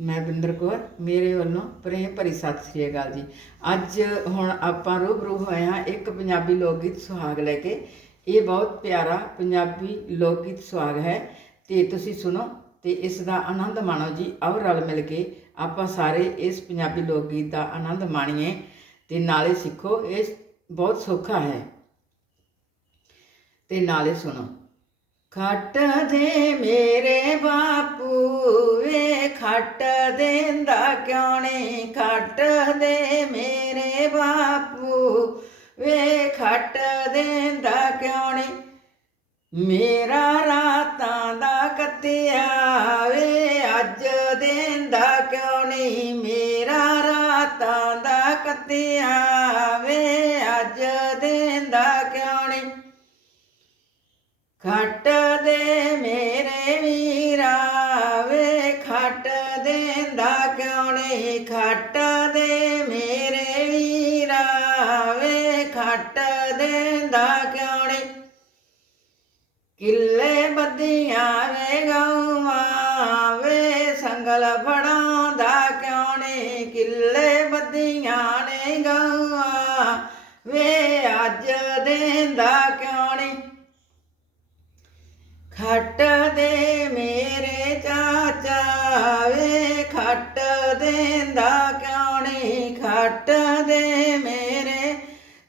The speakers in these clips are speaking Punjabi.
ਮੈਂ ਬਿੰਦਰ ਕੌਰ, ਮੇਰੇ ਵੱਲੋਂ ਪ੍ਰੇਮ ਭਰੀ ਸਤਿ ਸ੍ਰੀ ਅਕਾਲ ਜੀ। ਅੱਜ ਹੁਣ ਆਪਾਂ ਰੂਬਰੂ ਹੋਏ ਹਾਂ ਇੱਕ ਪੰਜਾਬੀ ਲੋਕ ਗੀਤ ਸੁਹਾਗ ਲੈ ਕੇ। ਇਹ ਬਹੁਤ ਪਿਆਰਾ ਪੰਜਾਬੀ ਲੋਕ ਗੀਤ ਸੁਹਾਗ ਹੈ ਤੇ ਤੁਸੀਂ ਸੁਣੋ ਤੇ ਇਸ ਦਾ ਆਨੰਦ ਮਾਣੋ ਜੀ। ਆਓ ਰਲ ਮਿਲ ਕੇ ਆਪਾਂ ਸਾਰੇ ਇਸ ਪੰਜਾਬੀ ਲੋਕ ਗੀਤ ਦਾ ਆਨੰਦ ਮਾਣੀਏ ਤੇ ਨਾਲੇ ਸਿੱਖੋ, ਇਹ ਬਹੁਤ ਸੌਖਾ ਹੈ। ਤੇ ਨਾਲੇ ਸੁਣੋ। ਖੱਟ ਦੇ ਮੇਰੇ ਬਾਪੂ ਵੇ ਖੱਟ ਦੇਂਦਾ ਕਿਉਂ ਨਹੀਂ ਖੱਟ ਦੇ ਮੇਰੇ ਬਾਪੂ ਵੇ ਖੱਟ ਦੇਂਦਾ ਕਿਉਂ ਨਹੀਂ ਮੇਰਾ ਰਾਤਾਂ ਦਾ ਕੱਤਿਆ ਵੇ ਅੱਜ ਦੇਂਦਾ ਕਿਉਂ ਨਹੀਂ ਮੇਰਾ ਰਾਤਾਂ ਦਾ ਕੱਤਿਆ ਵੇ ਖੱਟ ਦੇ ਮੇਰੇ ਵੀਰਾ ਵੇ ਖੱਟ ਦੇਂਦਾ ਕਿਉਂ ਨਹੀਂ? ਖੱਟ ਦੇ ਮੇਰੇ ਵੀਰਾ ਵੇ ਖੱਟ ਦੇਂਦਾ ਕਿਉਂ ਨਹੀਂ? ਕਿੱਲੇ ਬੱਦੀਆਂ ਵੇ ਗਊਆਂ ਵੇ, ਸੰਗਲ ਫੜਾਉਂਦਾ ਕਿਉਂ ਨਹੀਂ? ਕਿੱਲੇ ਬੱਦੀਆਂ ਨੇ ਗਊਆਂ ਵੇ, ਅੱਜ ਦੇਂਦਾ ਕਿਉਂ ਖੱਟ ਦੇ ਮੇਰੇ ਚਾਚਾ ਵੇ, ਖੱਟ ਦੇਂਦਾ ਕਿਉਂ ਨਹੀਂ? ਖੱਟ ਦੇ ਮੇਰੇ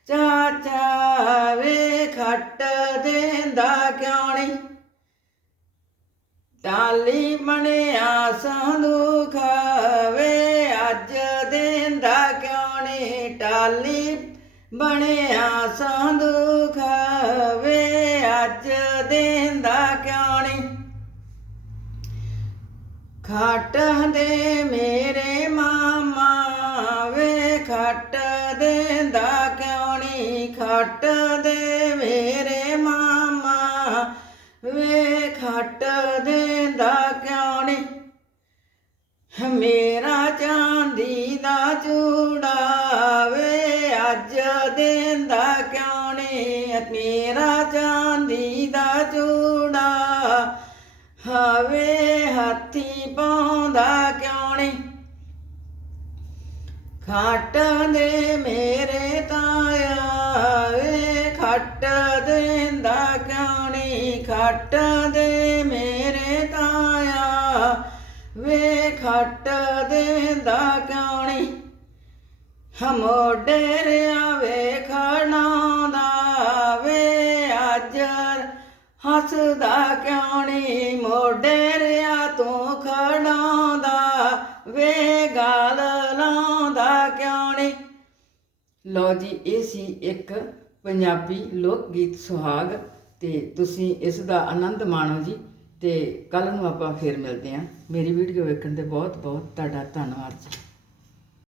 ਚਾਚਾ ਵੇ, ਖੱਟ ਦੇਂਦਾ ਕਿਉਂ ਨਹੀਂ? ਟਾਲੀ ਬਣਿਆ ਸੰਦੂਖ ਵੇ ਅੱਜ ਦੇਂਦਾ ਕਿਉਂ ਨਹੀਂ? ਟਾਲੀ ਬਣਿਆ ਸੰਦੂਖ ਵੇ ਖੱਟ ਦੇ ਮੇਰੇ ਮਾਮਾ ਵੇ, ਖੱਟ ਦੇਂਦਾ ਕਿਉਂ ਨਹੀਂ ਖੱਟ ਦੇ ਮੇਰੇ ਮਾਮਾ ਵੇ, ਖੱਟ ਦੇਂਦਾ ਕਿਉਂ ਨਹੀਂ ਮੇਰਾ ਚਾਂਦੀ ਦਾ ਚੂੜਾ ਵੇ, ਅੱਜ ਦੇਂਦਾ ਕਿਉਂ ਨਹੀਂ ਮੇਰਾ ਚਾਂਦੀ ਦਾ ਚੂੜਾ ਹਵੇ ਹੱਥੀ ਪਾਉਂਦਾ ਕਿਉਂ ਨਹੀਂ? ਖੱਟ ਦੇ ਮੇਰੇ ਤਾਇਆ ਵੇ ਖੱਟ ਦੇਂਦਾ ਕਿਉਂ ਨਹੀਂ? ਖੱਟ ਦੇ ਮੇਰੇ ਤਾਇਆ ਵੇ, ਖੱਟ ਦੇਂਦਾ ਕਿਉਂ ਨਹੀਂ? ਹਮੋ ਡੇਰਿਆ ਵੇ ਦਾ ਵੇ, ਅੱਜ ਹੱਸਦਾ ਕਿਉਂ ਨਹੀਂ ਮੋਡੇਰਿਆ ਤੂੰ ਖੜਾਉਂਦਾ, ਵੇ ਗਾਲ ਲਾਉਂਦਾ ਕਿਉਂ ਨਹੀਂ ਲੋ ਜੀ, ਇਹ ਸੀ ਇੱਕ ਪੰਜਾਬੀ ਲੋਕ ਗੀਤ ਸੁਹਾਗ ਤੇ ਤੁਸੀਂ ਇਸ ਦਾ ਆਨੰਦ ਮਾਣੋ ਜੀ ਤੇ ਕੱਲ ਨੂੰ ਆਪਾਂ ਫੇਰ ਮਿਲਦੇ ਹਾਂ। ਮੇਰੀ ਵੀਡੀਓ ਵੇਖਣ ਤੇ ਬਹੁਤ ਬਹੁਤ ਤੁਹਾਡਾ ਧੰਨਵਾਦ ਜੀ।